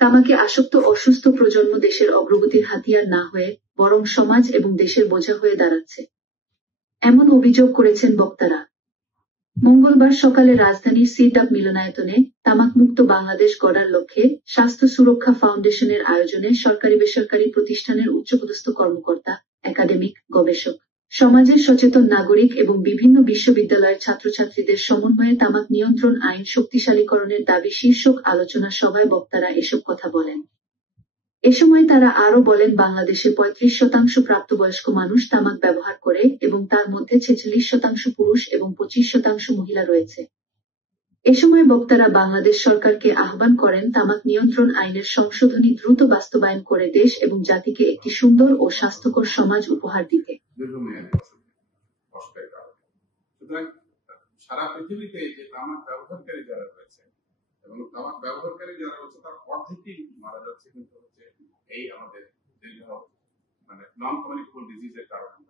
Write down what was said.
তামাকে আসক্ত অসুস্থ প্রজন্ম দেশের অগ্রগতির হাতিয়ার না হয়ে বরং সমাজ এবং দেশের বোঝা হয়ে দাঁড়াচ্ছে, এমন অভিযোগ করেছেন বক্তারা। মঙ্গলবার সকালে রাজধানীর সিটাপ মিলনায়তনে তামাকমুক্ত বাংলাদেশ গড়ার লক্ষ্যে স্বাস্থ্য সুরক্ষা ফাউন্ডেশনের আয়োজনে সরকারি বেসরকারি প্রতিষ্ঠানের উচ্চপদস্থ কর্মকর্তা, একাডেমিক, গবেষক, সমাজের সচেতন নাগরিক এবং বিভিন্ন বিশ্ববিদ্যালয়ের ছাত্রছাত্রীদের সমন্বয়ে তামাক নিয়ন্ত্রণ আইন শক্তিশালীকরণের দাবি শীর্ষক আলোচনা সভায় বক্তারা এসব কথা বলেন। এ সময় তারা আরও বলেন, বাংলাদেশে ৩৫% প্রাপ্তবয়স্ক মানুষ তামাক ব্যবহার করে এবং তার মধ্যে ৪৬% পুরুষ এবং ২৫% মহিলা রয়েছে। এ সময় বক্তারা বাংলাদেশ সরকারকে আহ্বান করেন তামাক নিয়ন্ত্রণ আইনের সংশোধনী দ্রুত বাস্তবায়ন করে দেশ এবং জাতিকে একটি সুন্দর ও স্বাস্থ্যকর সমাজ উপহার দিতে। সারা পৃথিবীতে যে তামাক ব্যবহারকারী যারা রয়েছে এবং তামাক ব্যবহারকারী যারা রয়েছে তার অর্ধেকই মারা যাচ্ছে কিন্তু হচ্ছে এই আমাদের নন কমিউনিকেবল ডিজিজের কারণে।